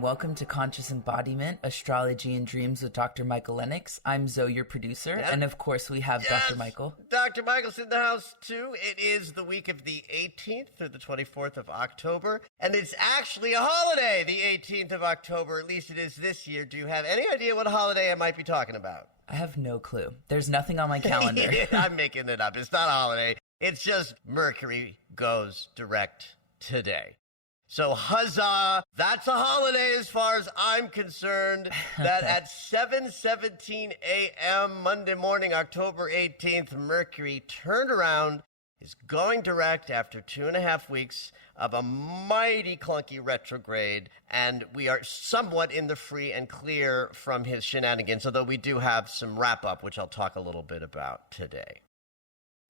Welcome to Conscious Embodiment, Astrology and Dreams with Dr. Michael Lennox. I'm Zoe, your producer, and of course we have Dr. Michael. Dr. Michael's in the house too. It is the week of the 18th through the 24th of October, and it's actually a holiday, the 18th of October, at least it is this year. Do you have any idea what holiday I might be talking about? I have no clue. There's nothing on my calendar. I'm making it up. It's not a holiday. It's just Mercury goes direct today. So huzzah, that's a holiday as far as I'm concerned, that at 7:17 a.m. Monday morning, October 18th, Mercury turned around, is going direct after 2.5 weeks of a mighty clunky retrograde, and we are somewhat in the free and clear from his shenanigans, although we do have some wrap-up, which I'll talk a little bit about today.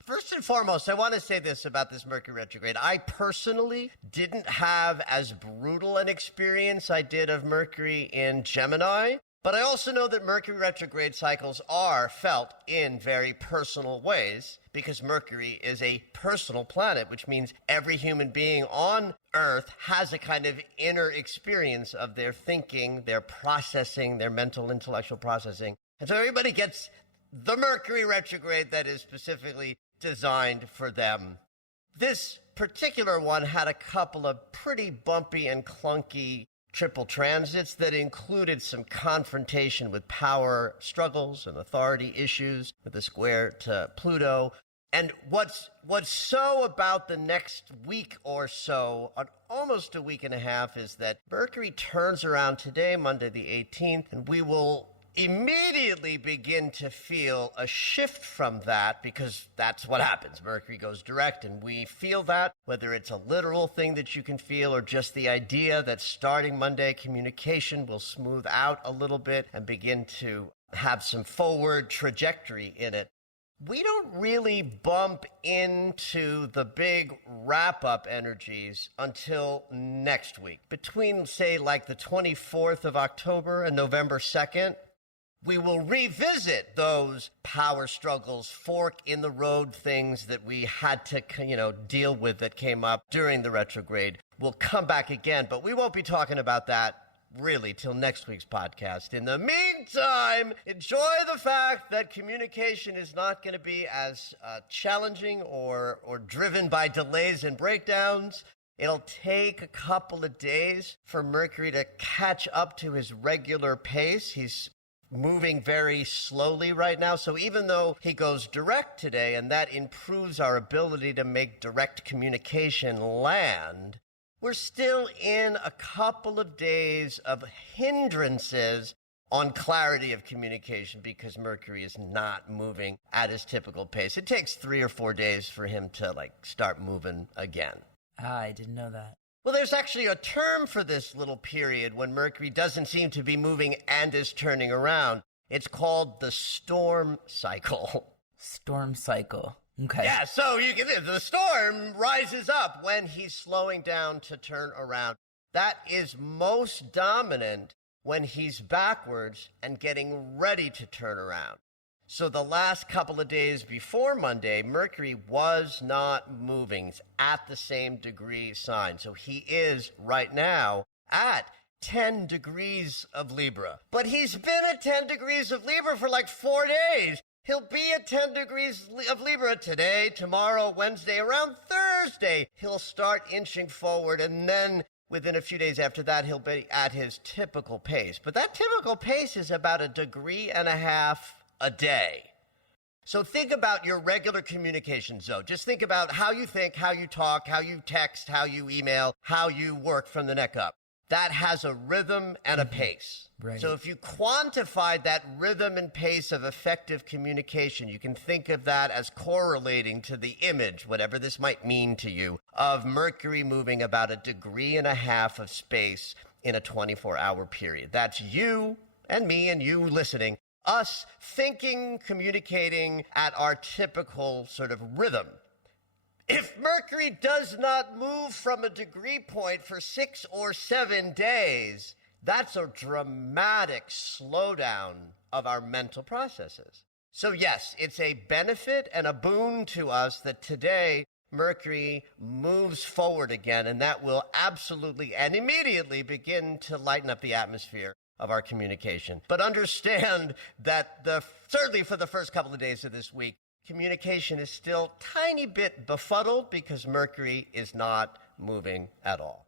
First and foremost, I want to say this about this Mercury retrograde. I personally didn't have as brutal an experience I did of Mercury in Gemini, but I also know that Mercury retrograde cycles are felt in very personal ways because Mercury is a personal planet, which means every human being on Earth has a kind of inner experience of their thinking, their processing, their mental, intellectual processing. And so everybody gets the Mercury retrograde that is specifically designed for them. This particular one had a couple of pretty bumpy and clunky triple transits that included some confrontation with power struggles and authority issues with the square to Pluto. And what's so about the next week or so, almost a week and a half, is that Mercury turns around today, Monday the 18th, and we will immediately begin to feel a shift from that because that's what happens. Mercury goes direct and we feel that, whether it's a literal thing that you can feel or just the idea that starting Monday, communication will smooth out a little bit and begin to have some forward trajectory in it. We don't really bump into the big wrap-up energies until next week. Between, say, like the 24th of October and November 2nd, we will revisit those power struggles, fork in the road things that we had to, deal with that came up during the retrograde. We'll come back again, but we won't be talking about that really till next week's podcast. In the meantime, enjoy the fact that communication is not going to be as challenging or driven by delays and breakdowns. It'll take a couple of days for Mercury to catch up to his regular pace. He's moving very slowly right now. So even though he goes direct today, and that improves our ability to make direct communication land, we're still in a couple of days of hindrances on clarity of communication because Mercury is not moving at his typical pace. It takes 3 or 4 days for him to start moving again. I didn't know that. Well, there's actually a term for this little period when Mercury doesn't seem to be moving and is turning around. It's called the storm cycle. Storm cycle. Okay. Yeah, so the storm rises up when he's slowing down to turn around. That is most dominant when he's backwards and getting ready to turn around. So the last couple of days before Monday, Mercury was not moving. He's at the same degree sign. So he is right now at 10 degrees of Libra. But he's been at 10 degrees of Libra for 4 days. He'll be at 10 degrees of Libra today, tomorrow, Wednesday. Around Thursday, he'll start inching forward, and then within a few days after that, he'll be at his typical pace. But that typical pace is about 1.5 degrees a day. So think about your regular communication zone. Just think about how you think, how you talk, how you text, how you email, how you work from the neck up. that has a rhythm and a pace. Right. So if you quantify that rhythm and pace of effective communication, you can think of that as correlating to the image, whatever this might mean to you, of Mercury moving about 1.5 degrees of space in a 24-hour period. That's you and me and you listening, us thinking, communicating at our typical sort of rhythm. If Mercury does not move from a degree point for 6 or 7 days, that's a dramatic slowdown of our mental processes. So yes, it's a benefit and a boon to us that today Mercury moves forward again, and that will absolutely and immediately begin to lighten up the atmosphere of our communication. But understand that certainly for the first couple of days of this week, communication is still a tiny bit befuddled because Mercury is not moving at all.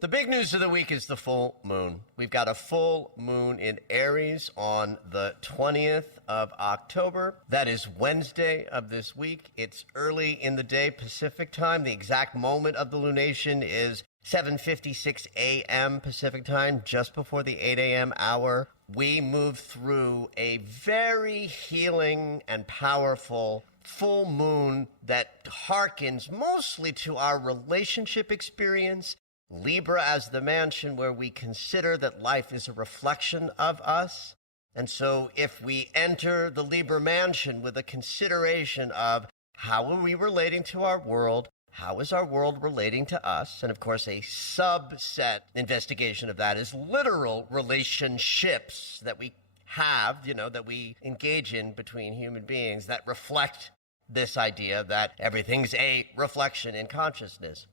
The big news of the week is the full moon. We've got a full moon in Aries on the 20th of October. That is Wednesday of this week. It's early in the day, Pacific time. The exact moment of the lunation is 7:56 a.m. Pacific time, just before the 8 a.m. hour. We move through a very healing and powerful full moon that harkens mostly to our relationship experience. Libra as the mansion where we consider that life is a reflection of us. And so if we enter the Libra mansion with a consideration of how are we relating to our world, how is our world relating to us? And of course, a subset investigation of that is literal relationships that we have, that we engage in between human beings that reflect this idea that everything's a reflection in consciousness.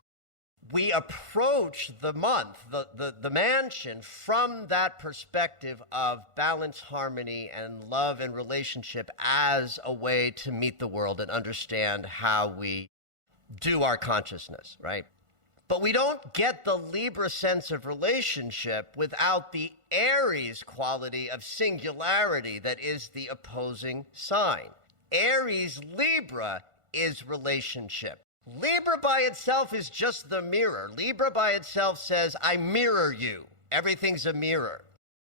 We approach the month, the mansion, from that perspective of balance, harmony, and love and relationship as a way to meet the world and understand how we do our consciousness, right? But we don't get the Libra sense of relationship without the Aries quality of singularity that is the opposing sign. Aries Libra is relationship. Libra by itself is just the mirror. Libra by itself says, I mirror you. Everything's a mirror.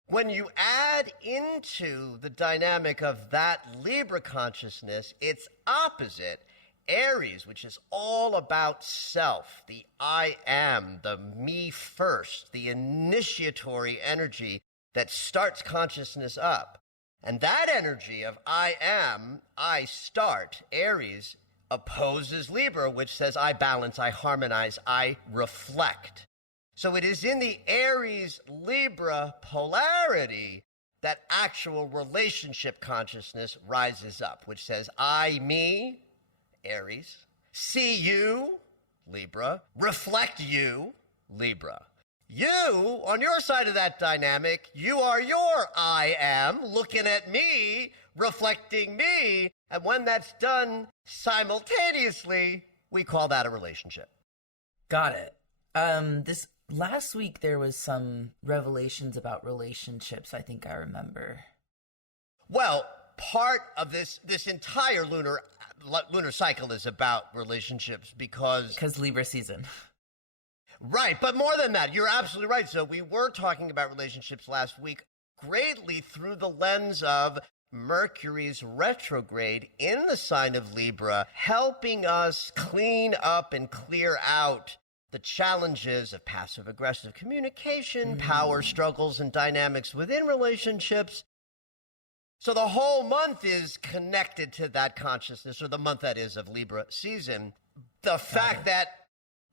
When you add into the dynamic of that Libra consciousness, its opposite, Aries, which is all about self, the I am, the me first, the initiatory energy that starts consciousness up. And that energy of I am, I start, Aries, opposes Libra, which says I balance, I harmonize, I reflect. So it is in the Aries-Libra polarity that actual relationship consciousness rises up, which says I, me, Aries, see you, Libra, reflect you, Libra. You, on your side of that dynamic, you are your I am, looking at me, reflecting me, and when that's done simultaneously, we call that a relationship. Got it. This last week there was some revelations about relationships, I think I remember. Well, part of this entire lunar cycle is about relationships because Libra season. Right, but more than that, you're absolutely right. So we were talking about relationships last week greatly through the lens of Mercury's retrograde in the sign of Libra, helping us clean up and clear out the challenges of passive-aggressive communication, power struggles, and dynamics within relationships. So the whole month is connected to that consciousness, or the month that is of Libra season. The fact that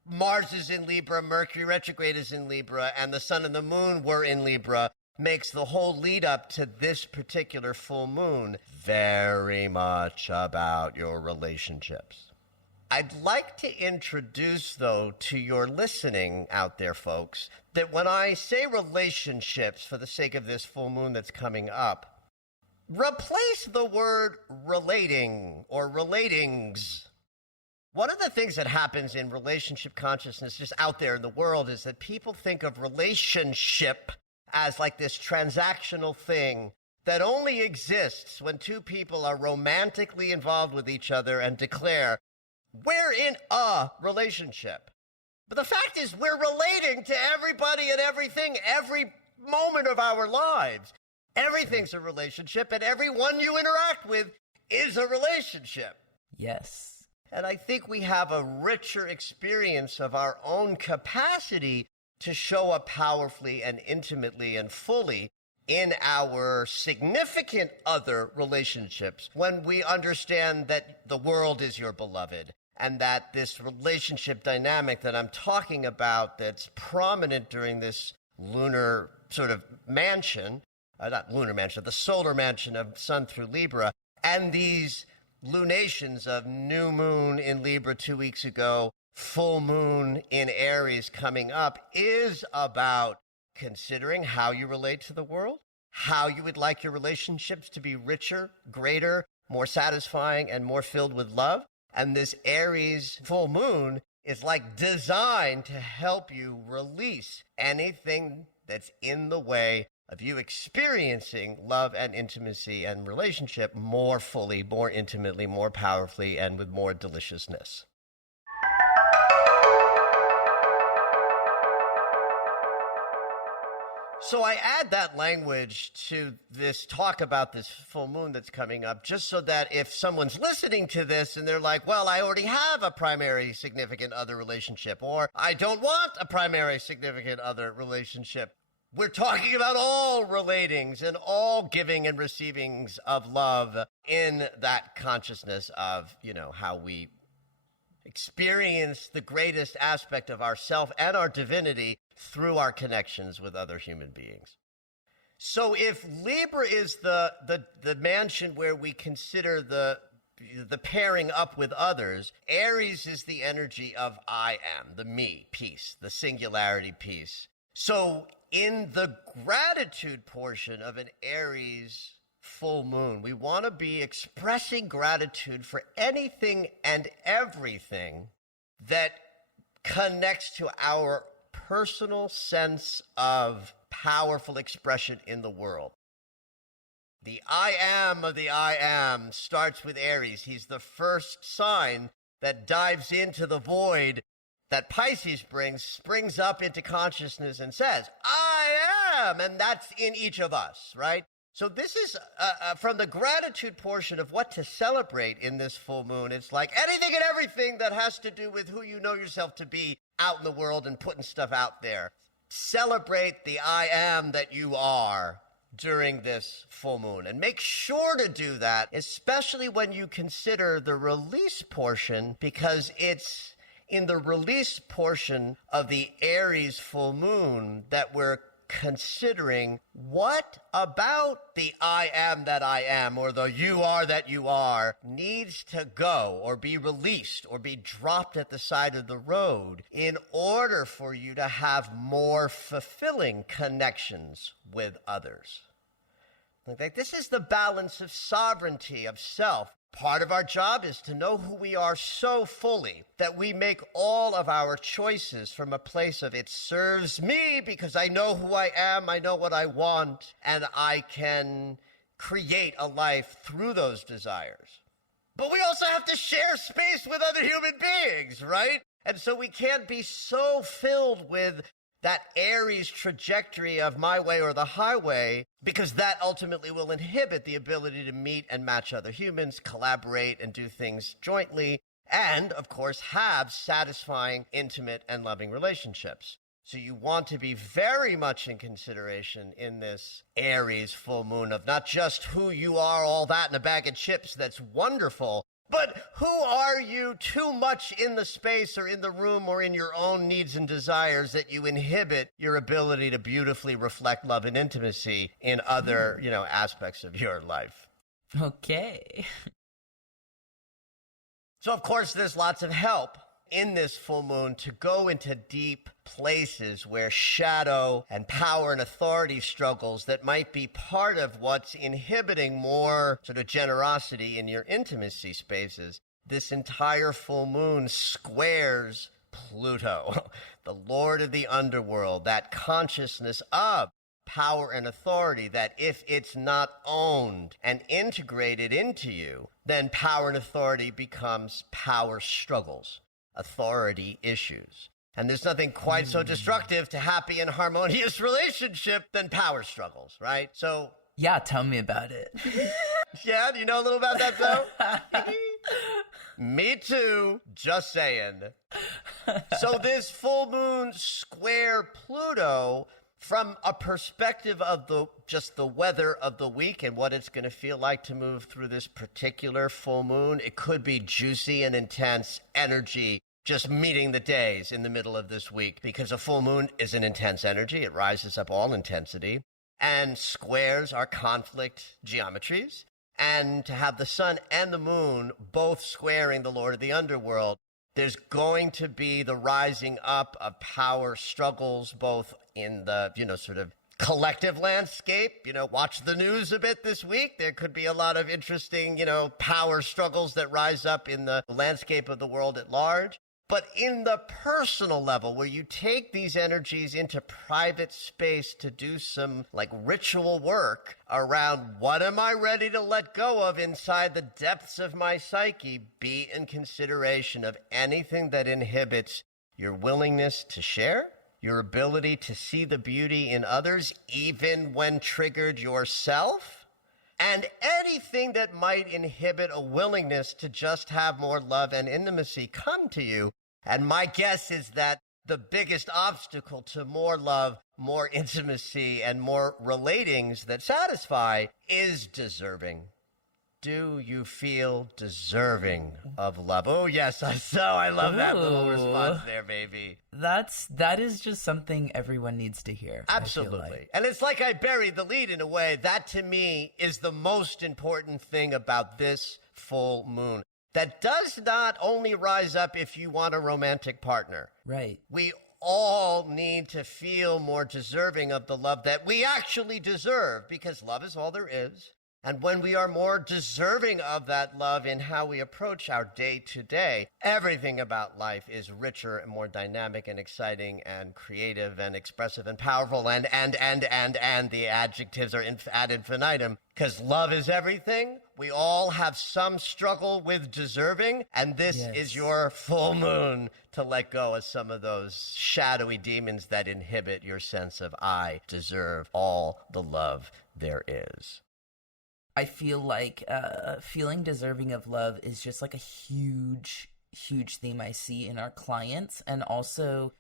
Mars is in Libra, Mercury retrograde is in Libra, and the sun and the moon were in Libra makes the whole lead up to this particular full moon very much about your relationships. I'd like to introduce, though, to your listening out there, folks, that when I say relationships, for the sake of this full moon that's coming up, replace the word relating or relatings. One of the things that happens in relationship consciousness just out there in the world is that people think of relationship as like this transactional thing that only exists when two people are romantically involved with each other and declare, we're in a relationship. But the fact is, we're relating to everybody and everything every moment of our lives. Everything's a relationship, and everyone you interact with is a relationship. Yes. And I think we have a richer experience of our own capacity to show up powerfully and intimately and fully in our significant other relationships when we understand that the world is your beloved and that this relationship dynamic that I'm talking about that's prominent during this lunar sort of mansion, not lunar mansion, the solar mansion of Sun through Libra, and these lunations of new moon in Libra 2 weeks ago, full moon in Aries coming up, is about considering how you relate to the world, how you would like your relationships to be richer, greater, more satisfying, and more filled with love. And this Aries full moon is like designed to help you release anything that's in the way of you experiencing love and intimacy and relationship more fully, more intimately, more powerfully, and with more deliciousness. So I add that language to this talk about this full moon that's coming up, just so that if someone's listening to this and they're like, well, I already have a primary significant other relationship, or I don't want a primary significant other relationship. We're talking about all relatings and all giving and receivings of love in that consciousness of, how we experience the greatest aspect of ourself and our divinity through our connections with other human beings. So if Libra is the mansion where we consider the pairing up with others, Aries is the energy of I am, the me piece, the singularity piece. So in the gratitude portion of an Aries full moon, we want to be expressing gratitude for anything and everything that connects to our personal sense of powerful expression in the world. The I am of the I am starts with Aries. He's the first sign that dives into the void that Pisces springs up into consciousness and says, I am, and that's in each of us, right? So this is from the gratitude portion of what to celebrate in this full moon. It's like anything and everything that has to do with who you know yourself to be out in the world and putting stuff out there. Celebrate the I am that you are during this full moon. And make sure to do that, especially when you consider the release portion, because it's in the release portion of the Aries full moon that we're considering what about the I am that I am, or the you are that you are, needs to go or be released or be dropped at the side of the road in order for you to have more fulfilling connections with others. Like, this is the balance of sovereignty, of self. Part of our job is to know who we are so fully that we make all of our choices from a place of it serves me because I know who I am, I know what I want, and I can create a life through those desires. But we also have to share space with other human beings, right? And so we can't be so filled with that Aries trajectory of my way or the highway, because that ultimately will inhibit the ability to meet and match other humans, collaborate, and do things jointly, and, of course, have satisfying, intimate, and loving relationships. So you want to be very much in consideration in this Aries full moon of not just who you are, all that in a bag of chips, that's wonderful, but who are you too much in the space or in the room or in your own needs and desires that you inhibit your ability to beautifully reflect love and intimacy in other, aspects of your life. Okay. So, of course, there's lots of help in this full moon to go into deep places where shadow and power and authority struggles that might be part of what's inhibiting more sort of generosity in your intimacy spaces. This entire full moon squares Pluto, the lord of the underworld, that consciousness of power and authority that if it's not owned and integrated into you, then power and authority becomes power struggles, authority issues. And there's nothing quite so destructive to happy and harmonious relationship than power struggles, right? So, yeah, tell me about it. yeah, do you know a little about that, though? Me too, just saying. So this full moon square Pluto, from a perspective of just the weather of the week and what it's going to feel like to move through this particular full moon, it could be juicy and intense energy just meeting the days in the middle of this week, because a full moon is an intense energy. It rises up all intensity. And squares are conflict geometries. And to have the sun and the moon both squaring the Lord of the underworld, there's going to be the rising up of power struggles, both in the, sort of collective landscape. Watch the news a bit this week. There could be a lot of interesting, power struggles that rise up in the landscape of the world at large. But in the personal level, where you take these energies into private space to do some ritual work around what am I ready to let go of inside the depths of my psyche, be in consideration of anything that inhibits your willingness to share, your ability to see the beauty in others, even when triggered yourself, and anything that might inhibit a willingness to just have more love and intimacy come to you. And my guess is that the biggest obstacle to more love, more intimacy, and more relatings that satisfy is deserving. Do you feel deserving of love? Oh, yes, I love that little response there, baby. That is just something everyone needs to hear. Absolutely. And it's like I buried the lead in a way. That, to me, is the most important thing about this full moon. That does not only rise up if you want a romantic partner. Right. We all need to feel more deserving of the love that we actually deserve, because love is all there is. And when we are more deserving of that love in how we approach our day-to-day, everything about life is richer and more dynamic and exciting and creative and expressive and powerful, and the adjectives are ad infinitum, because love is everything. We all have some struggle with deserving, and this is your full moon to let go of some of those shadowy demons that inhibit your sense of I deserve all the love there is. I feel like feeling deserving of love is just a huge theme I see in our clients, and also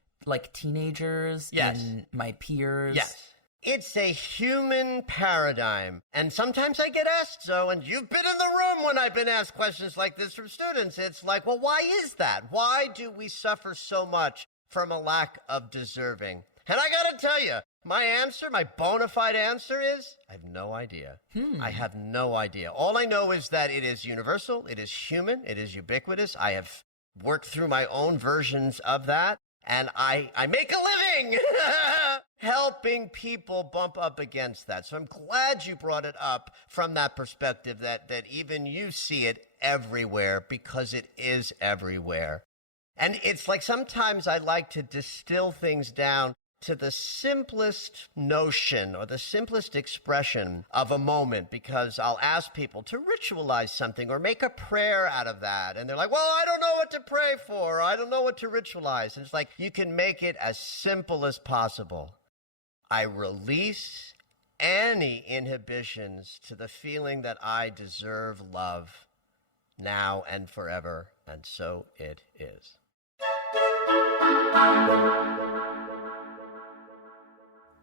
teenagers and my peers. Yes. It's a human paradigm. And sometimes I get asked so, and you've been in the room when I've been asked questions like this from students. It's like, well, why is that? Why do we suffer so much from a lack of deserving? And I gotta tell you, my answer, my bona fide answer is, I have no idea. I have no idea. All I know is that it is universal, it is human, it is ubiquitous. I have worked through my own versions of that, and I make a living helping people bump up against that. So I'm glad you brought it up from that perspective, that even you see it everywhere, because it is everywhere. And it's like sometimes I like to distill things down to the simplest notion or the simplest expression of a moment, because I'll ask people to ritualize something or make a prayer out of that. And they're like, well, I don't know what to pray for. Or I don't know what to ritualize. And it's like, you can make it as simple as possible. I release any inhibitions to the feeling that I deserve love now and forever. And so it is.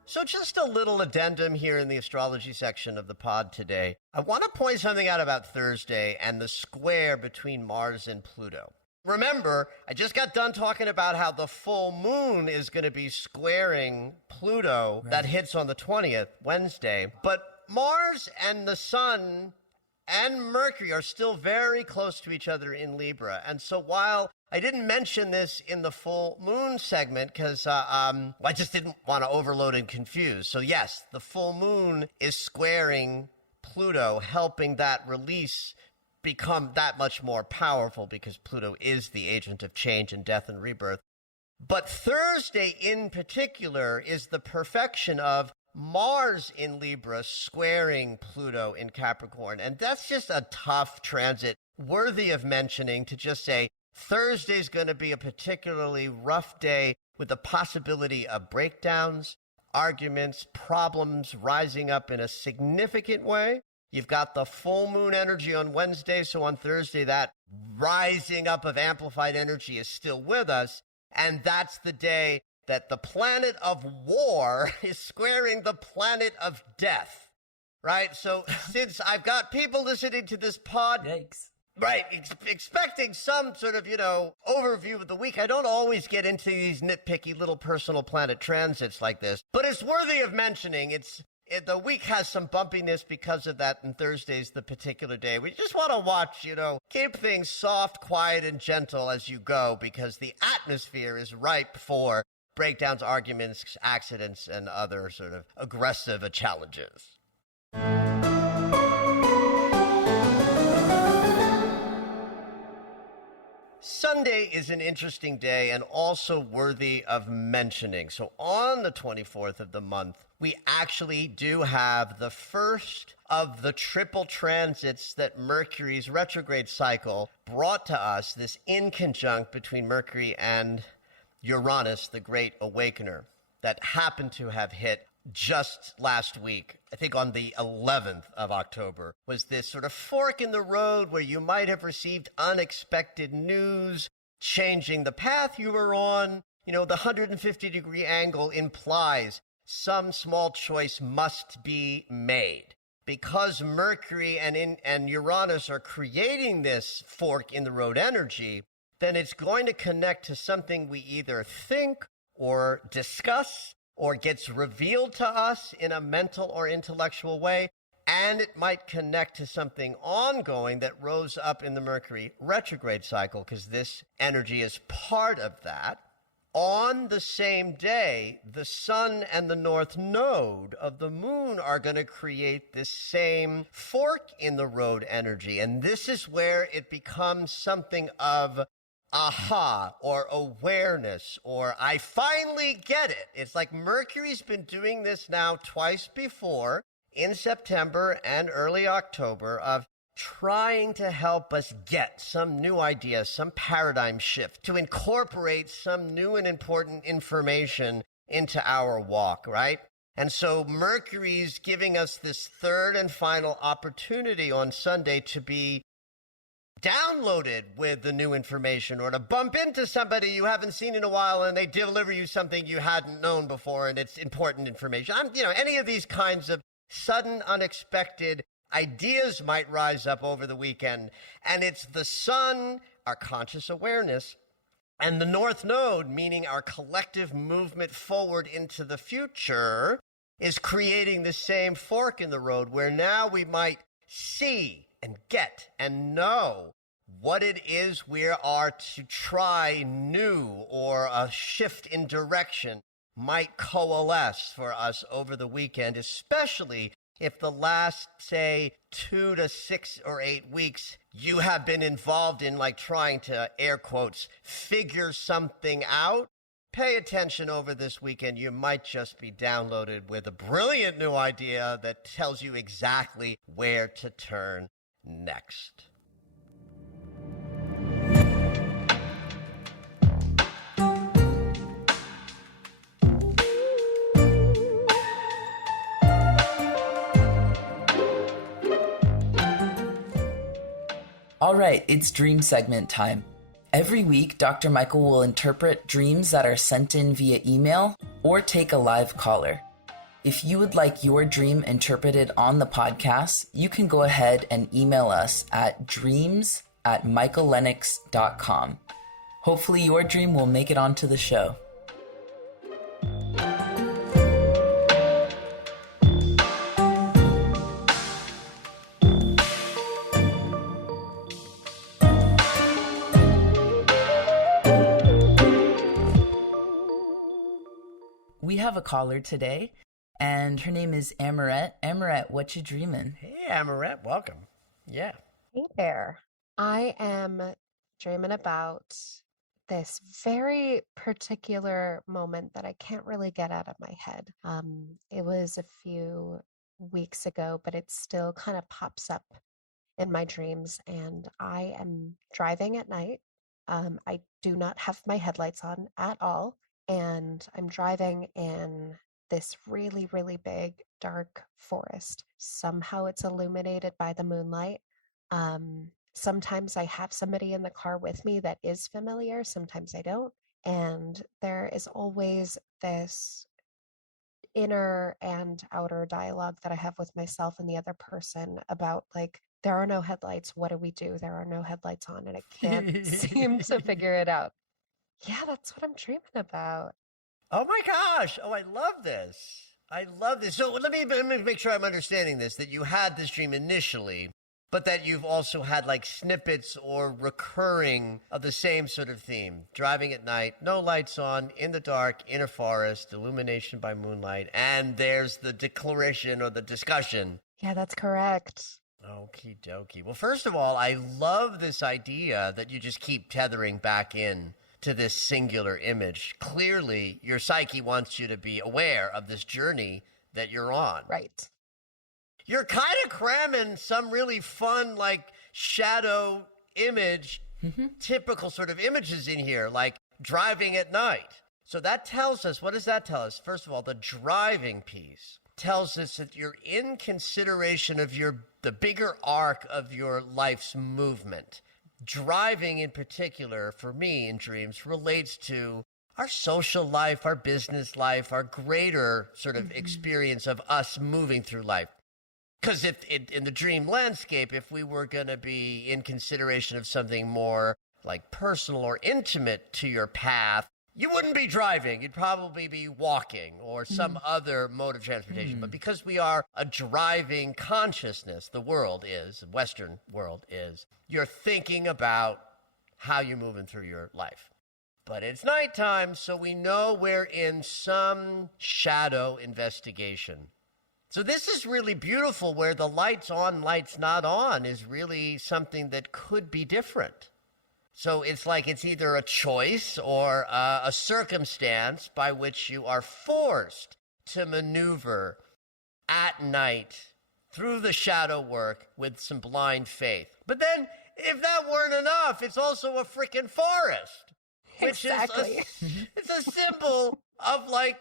So just a little addendum here in the astrology section of the pod today. I want to point something out about Thursday and the square between Mars and Pluto. Remember, I just got done talking about how the full moon is going to be squaring Pluto. Right. That hits on the 20th, Wednesday. But Mars and the sun and Mercury are still very close to each other in Libra. And so while I didn't mention this in the full moon segment because I just didn't want to overload and confuse. So yes, the full moon is squaring Pluto, helping that release become that much more powerful, because Pluto is the agent of change and death and rebirth. But Thursday in particular is the perfection of Mars in Libra squaring Pluto in Capricorn. And that's just a tough transit, worthy of mentioning, to just say Thursday's going to be a particularly rough day with the possibility of breakdowns, arguments, problems rising up in a significant way. You've got the full moon energy on Wednesday, so on Thursday, that rising up of amplified energy is still with us, and that's the day that the planet of war is squaring the planet of death, right? So since I've got people listening to this pod, yikes. Right, expecting some sort of, overview of the week. I don't always get into these nitpicky little personal planet transits like this, but it's worthy of mentioning. The week has some bumpiness because of that, and Thursday's the particular day. We just want to watch, keep things soft, quiet, and gentle as you go, because the atmosphere is ripe for breakdowns, arguments, accidents, and other sort of aggressive challenges. Sunday is an interesting day and also worthy of mentioning. So on the 24th of the month, we actually do have the first of the triple transits that Mercury's retrograde cycle brought to us, this inconjunct between Mercury and Uranus, the great awakener, that happened to have hit just last week. I think on the 11th of October was this sort of fork in the road where you might have received unexpected news changing the path you were on. The 150-degree angle implies some small choice must be made. Because Mercury and Uranus are creating this fork in the road energy, then it's going to connect to something we either think or discuss or gets revealed to us in a mental or intellectual way, and it might connect to something ongoing that rose up in the Mercury retrograde cycle, because this energy is part of that. On the same day, the sun and the north node of the moon are going to create this same fork in the road energy, and this is where it becomes something of aha, or awareness, or I finally get it. It's like Mercury's been doing this now twice before, in September and early October, of trying to help us get some new ideas, some paradigm shift, to incorporate some new and important information into our walk, right? And so Mercury's giving us this third and final opportunity on Sunday to be downloaded with the new information, or to bump into somebody you haven't seen in a while and they deliver you something you hadn't known before and it's important information. Any of these kinds of sudden, unexpected ideas might rise up over the weekend. And it's the sun, our conscious awareness, and the north node, meaning our collective movement forward into the future, is creating the same fork in the road where now we might see and get and know what it is we are to try new, or a shift in direction might coalesce for us over the weekend, especially if the last, say, 2 to 6 or 8 weeks you have been involved in, like, trying to, air quotes, figure something out. Pay attention over this weekend. You might just be downloaded with a brilliant new idea that tells you exactly where to turn next. All right, it's dream segment time. Every week, Dr. Michael will interpret dreams that are sent in via email or take a live caller. If you would like your dream interpreted on the podcast, you can go ahead and email us at dreams@michaellennox.com. Hopefully your dream will make it onto the show. We have a caller today, and her name is Amaret. Amaret, what you dreaming? Hey, Amaret, welcome. Yeah. Hey there. I am dreaming about this very particular moment that I can't really get out of my head. It was a few weeks ago, but it still kind of pops up in my dreams, and I am driving at night. I do not have my headlights on at all. and I'm driving in this really, really big, dark forest. Somehow it's illuminated by the moonlight. Sometimes I have somebody in the car with me that is familiar, sometimes I don't. And there is always this inner and outer dialogue that I have with myself and the other person about, like, there are no headlights. What do we do? There are no headlights on, and I can't seem to figure it out. Yeah, that's what I'm dreaming about. Oh my gosh. Oh, I love this. I love this. So let me make sure I'm understanding this, that you had this dream initially, but that you've also had like snippets or recurring of the same sort of theme. Driving at night, no lights on, in the dark, in a forest, illumination by moonlight, and there's the declaration or the discussion. Yeah, that's correct. Okie dokie. Well, first of all, I love this idea that you just keep tethering back in to this singular image. Clearly, your psyche wants you to be aware of this journey that you're on. Right. You're kind of cramming some really fun, like, shadow image, typical sort of images in here, like driving at night. So that tells us, what does that tell us? First of all, the driving piece tells us that you're in consideration of the bigger arc of your life's movement. Driving in particular, for me in dreams, relates to our social life, our business life, our greater sort of experience of us moving through life. Because if in the dream landscape, if we were going to be in consideration of something more like personal or intimate to your path, you wouldn't be driving. You'd probably be walking or some other mode of transportation. But because we are a driving consciousness, the world is, the Western world is, you're thinking about how you're moving through your life. But it's nighttime, so we know we're in some shadow investigation. So this is really beautiful, where the lights on, lights not on is really something that could be different. So it's like it's either a choice or a circumstance by which you are forced to maneuver at night through the shadow work with some blind faith. But then, if that weren't enough, it's also a freaking forest, which Exactly. it's a symbol of, like,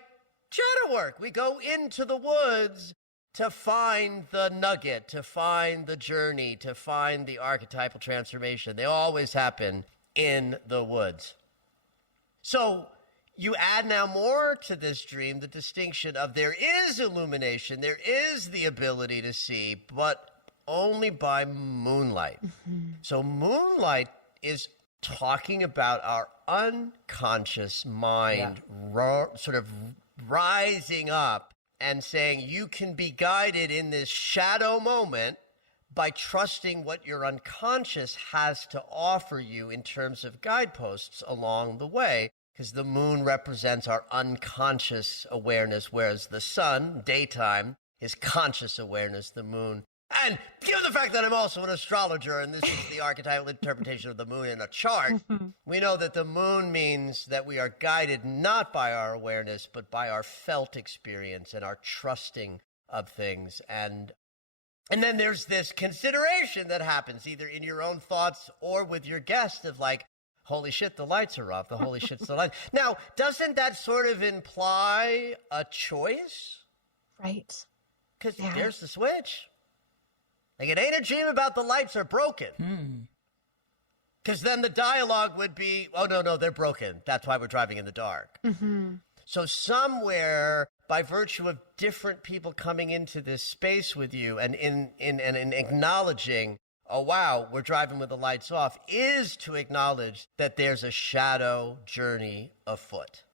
shadow work. We go into the woods to find the nugget, to find the journey, to find the archetypal transformation. They always happen in the woods. So you add now more to this dream, the distinction of there is illumination, there is the ability to see, but only by moonlight. So moonlight is talking about our unconscious mind sort of rising up and saying you can be guided in this shadow moment by trusting what your unconscious has to offer you in terms of guideposts along the way, because the moon represents our unconscious awareness, whereas the sun, daytime, is conscious awareness, the moon. And given the fact that I'm also an astrologer, and this is the archetypal interpretation of the moon in a chart, we know that the moon means that we are guided not by our awareness, but by our felt experience and our trusting of things. And then there's this consideration that happens either in your own thoughts or with your guest of, like, holy shit, the lights are off. The holy shit's the lights. Now, doesn't that sort of imply a choice? Right. Because there's the switch. Like, it ain't a dream about the lights are broken. Because then the dialogue would be, oh, no, they're broken. That's why we're driving in the dark. So somewhere, by virtue of different people coming into this space with you and in acknowledging, oh, wow, we're driving with the lights off, is to acknowledge that there's a shadow journey afoot.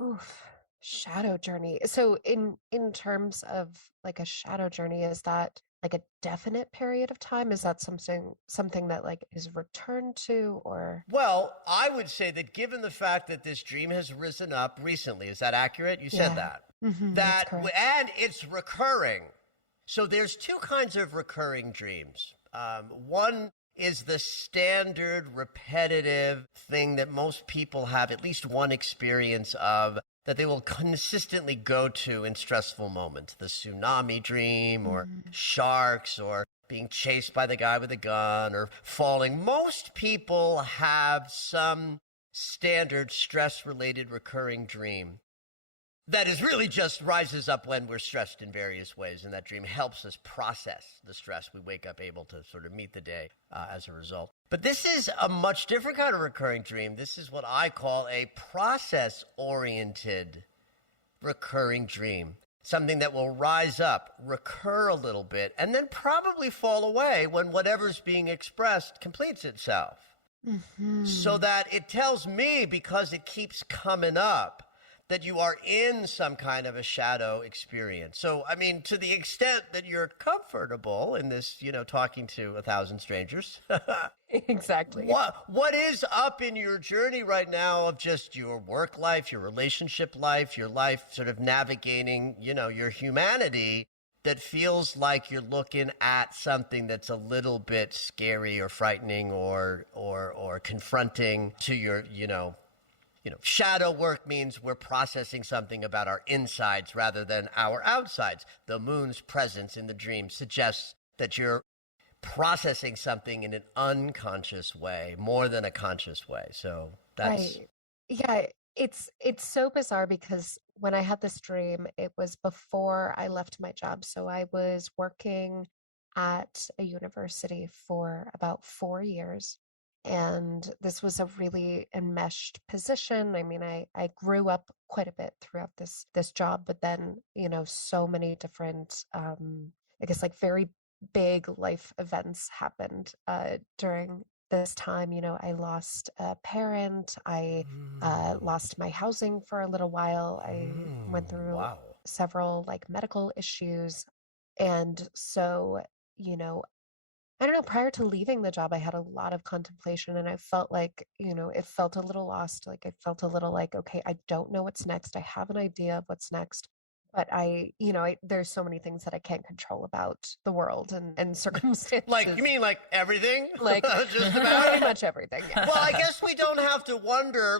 Oof. Shadow journey. So in terms of, like, a shadow journey, is that like a definite period of time? Is that something that, like, is returned to, or? Well, I would say that given the fact that this dream has risen up recently, is that accurate? You said that. And it's recurring. So there's two kinds of recurring dreams. One is the standard repetitive thing that most people have at least one experience of, that they will consistently go to in stressful moments. The tsunami dream, or sharks, or being chased by the guy with a gun, or falling. Most people have some standard stress-related recurring dream that is really just rises up when we're stressed in various ways, and that dream helps us process the stress. We wake up able to sort of meet the day as a result. But this is a much different kind of recurring dream. This is what I call a process-oriented recurring dream. Something that will rise up, recur a little bit, and then probably fall away when whatever's being expressed completes itself. Mm-hmm. So that it tells me, because it keeps coming up, that you are in some kind of a shadow experience. So, I mean, to the extent that you're comfortable in this, talking to 1,000 strangers. Exactly. What is up in your journey right now of just your work life, your relationship life, your life sort of navigating, your humanity, that feels like you're looking at something that's a little bit scary or frightening or confronting to your, shadow work means we're processing something about our insides rather than our outsides. The moon's presence in the dream suggests that you're processing something in an unconscious way more than a conscious way. So that's... Right. Yeah, it's so bizarre because when I had this dream, it was before I left my job. So I was working at a university for about 4 years. And this was a really enmeshed position. I mean, I grew up quite a bit throughout this job, but then, so many different, I guess, like very big life events happened during this time. I lost a parent. I lost my housing for a little while. I went through several like medical issues. And so, I don't know, prior to leaving the job, I had a lot of contemplation and I felt like, it felt a little lost. Like I felt a little like, okay, I don't know what's next. I have an idea of what's next, but there's so many things that I can't control about the world and circumstances. Like, you mean like everything? Like just about pretty much everything. Yeah. Well, I guess we don't have to wonder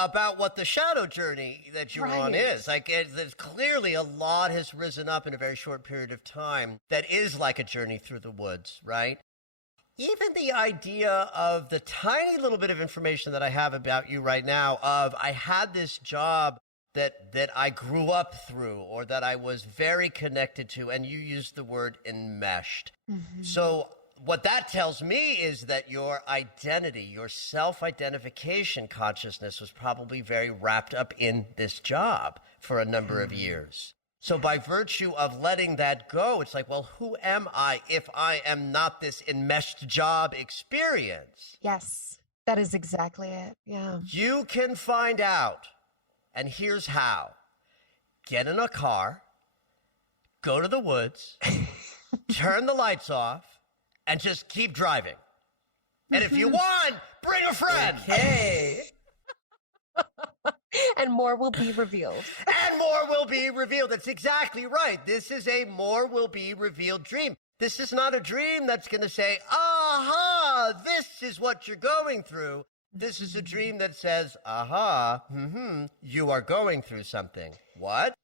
about what the shadow journey that you're on is. There's clearly a lot has risen up in a very short period of time that is like a journey through the woods, right? Even the idea of the tiny little bit of information that I have about you right now of I had this job that I grew up through or that I was very connected to, and you used the word enmeshed. Mm-hmm. So what that tells me is that your identity, your self-identification consciousness was probably very wrapped up in this job for a number of years. So by virtue of letting that go, it's like, well, who am I if I am not this enmeshed job experience? Yes, that is exactly it. Yeah. You can find out. And here's how. Get in a car, go to the woods, turn the lights off, and just keep driving. And if you want, bring a friend. Okay. And more will be revealed. And more will be revealed. That's exactly right. This is a more will be revealed dream. This is not a dream that's going to say, aha, this is what you're going through. This is a dream that says, aha, you are going through something. What?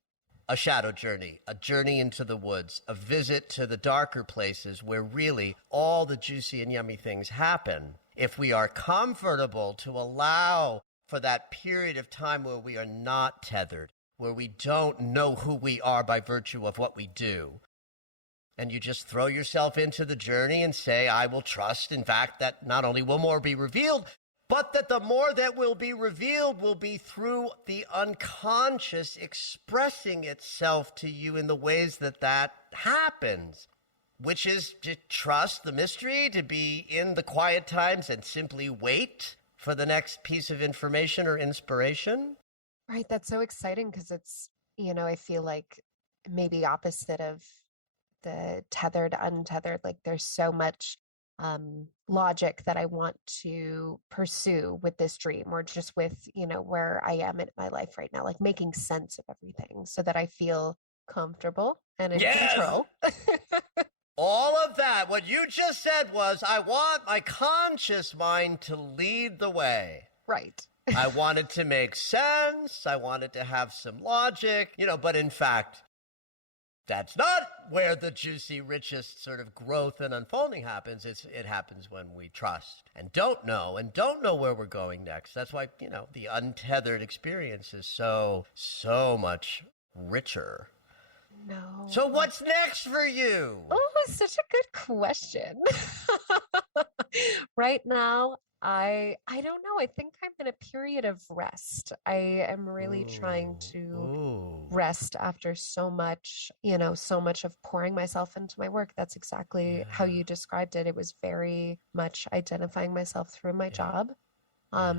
A shadow journey, a journey into the woods, a visit to the darker places where really all the juicy and yummy things happen. If we are comfortable to allow for that period of time where we are not tethered, where we don't know who we are by virtue of what we do, and you just throw yourself into the journey and say, I will trust, in fact, that not only will more be revealed, but that the more that will be revealed will be through the unconscious expressing itself to you in the ways that happens, which is to trust the mystery, to be in the quiet times and simply wait for the next piece of information or inspiration. Right. That's so exciting because it's, I feel like maybe opposite of the tethered, untethered, like there's so much logic that I want to pursue with this dream or just with, where I am in my life right now, like making sense of everything so that I feel comfortable and in control. All of that, what you just said was, I want my conscious mind to lead the way. Right. I want it to make sense. I want it to have some logic, but in fact, That's not where the juicy, richest sort of growth and unfolding happens. It happens when we trust and don't know where we're going next. That's why, the untethered experience is so much richer. No. So what's next for you? Oh, such a good question. Right now, I don't know. I think I'm in a period of rest. I am really trying to rest after so much of pouring myself into my work. That's exactly how you described it. It was very much identifying myself through my job.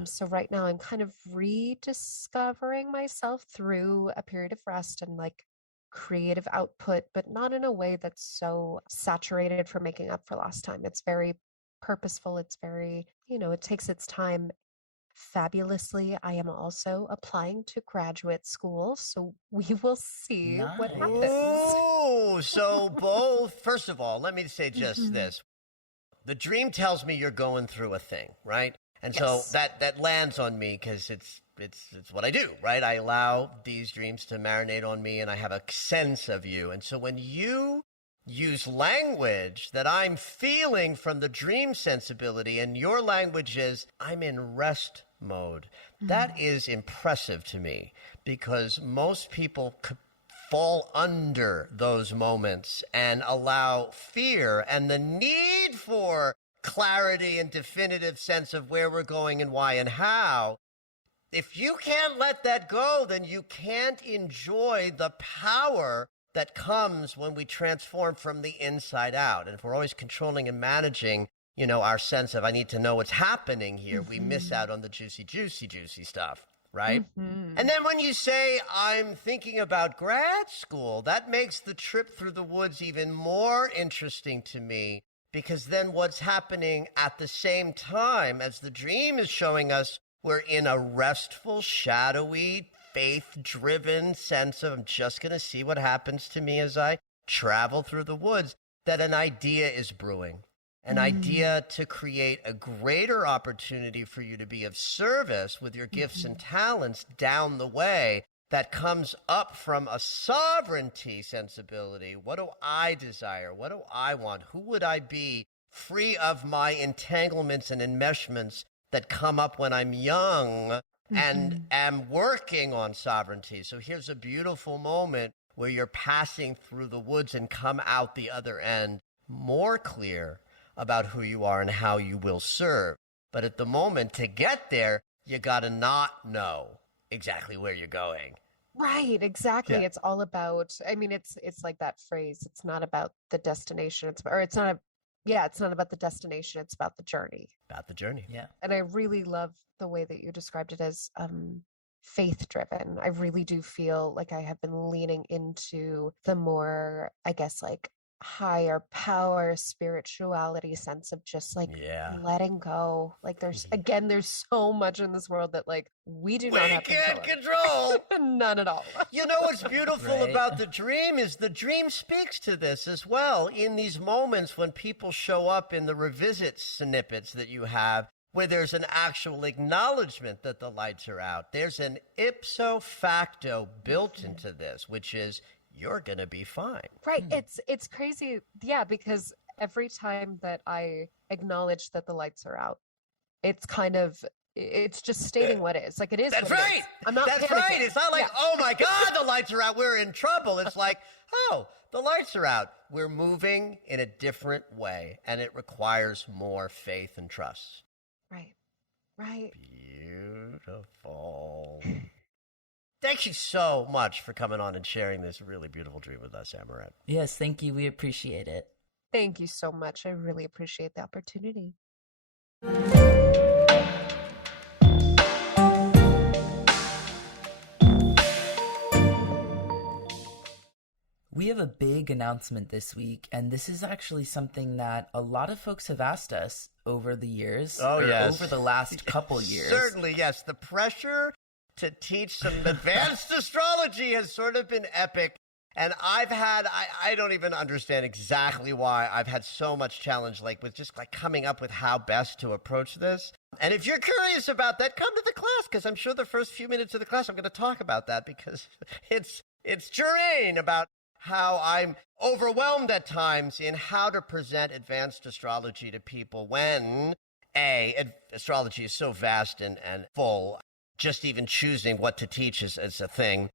So right now I'm kind of rediscovering myself through a period of rest and like creative output, but not in a way that's so saturated for making up for lost time. It's very purposeful. It's very, it takes its time fabulously. I am also applying to graduate school, so we will see what happens. Oh, so both. First of all, let me say just this. The dream tells me you're going through a thing, right? And so that lands on me because it's what I do, right? I allow these dreams to marinate on me and I have a sense of you. And so when you use language that I'm feeling from the dream sensibility and your language is I'm in rest mode, that is impressive to me because most people could fall under those moments and allow fear and the need for clarity and definitive sense of where we're going and why and how. If you can't let that go, then you can't enjoy the power that comes when we transform from the inside out. And if we're always controlling and managing, our sense of I need to know what's happening here, we miss out on the juicy, juicy, juicy stuff, right? And then when you say, I'm thinking about grad school, that makes the trip through the woods even more interesting to me. Because then what's happening at the same time as the dream is showing us we're in a restful, shadowy, faith-driven sense of I'm just going to see what happens to me as I travel through the woods, that an idea is brewing, an idea to create a greater opportunity for you to be of service with your gifts and talents down the way that comes up from a sovereignty sensibility. What do I desire? What do I want? Who would I be free of my entanglements and enmeshments that come up when I'm young and am working on sovereignty? So here's a beautiful moment where you're passing through the woods and come out the other end more clear about who you are and how you will serve. But at the moment to get there, you got to not know exactly where you're going. Right, exactly. It's all about, it's like that phrase, it's not about the destination, it's not about the destination, it's about the journey. About the journey. Yeah. And I really love the way that you described it as faith driven. I really do feel like I have been leaning into the more, I guess, like higher power spirituality sense of just like letting go. Like there's so much in this world that like we not have control. None at all. What's beautiful about the dream is the dream speaks to this as well in these moments when people show up in the revisit snippets that you have where there's an actual acknowledgement that the lights are out. There's an ipso facto built into this, which is you're going to be fine. Right. It's crazy. Yeah, because every time that I acknowledge that the lights are out, it's just stating what is. Like it is. That's right. I'm not That's panicking. right. It's not like, oh my God, the lights are out, we're in trouble. It's like, oh, the lights are out. We're moving in a different way, and it requires more faith and trust. Right. Right. Beautiful. Thank you so much for coming on and sharing this really beautiful dream with us, Amaret. Yes, thank you. We appreciate it. Thank you so much. I really appreciate the opportunity. We have a big announcement this week, and this is actually something that a lot of folks have asked us over the years. Oh, yes. Over the last couple years. Certainly, yes. The pressure to teach some advanced astrology has sort of been epic. And I don't even understand exactly why I've had so much challenge, with just coming up with how best to approach this. And if you're curious about that, come to the class, because I'm sure the first few minutes of the class I'm going to talk about that, because it's gerane about how I'm overwhelmed at times in how to present advanced astrology to people when, astrology is so vast and full, just even choosing what to teach is a thing.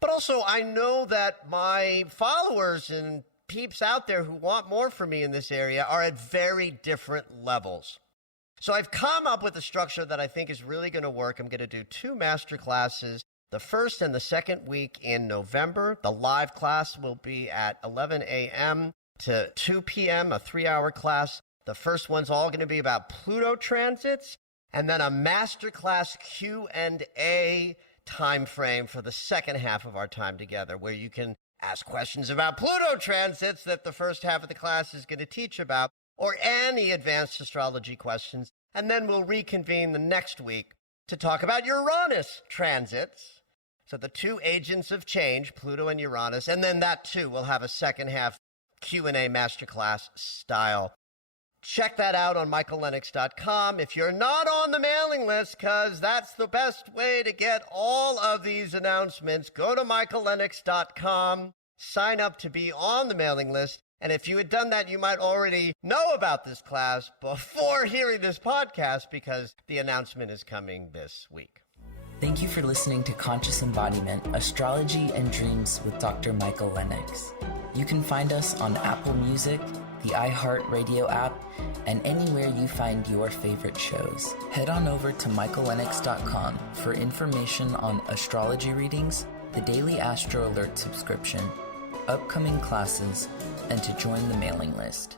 But also, I know that my followers and peeps out there who want more from me in this area are at very different levels. So I've come up with a structure that I think is really going to work. I'm going to do 2 master classes, the first and the second week in November. The live class will be at 11 a.m. to 2 p.m., a 3-hour class. The first one's all going to be about Pluto transits, and then a master class Q&A time frame for the second half of our time together, where you can ask questions about Pluto transits that the first half of the class is going to teach about, or any advanced astrology questions. And then we'll reconvene the next week to talk about Uranus transits. So the 2 agents of change, Pluto and Uranus, and then that too will have a second half Q&A masterclass style. Check that out on michaellennox.com if you're not on the mailing list, because that's the best way to get all of these announcements. Go to michaellennox.com, sign up to be on the mailing list, and if you had done that, you might already know about this class before hearing this podcast, because the announcement is coming this week. Thank you for listening to Conscious Embodiment, Astrology and Dreams with Dr. Michael Lennox. You can find us on Apple Music, the iHeartRadio app, and anywhere you find your favorite shows. Head on over to michaellennox.com for information on astrology readings, the daily Astro Alert subscription, upcoming classes, and to join the mailing list.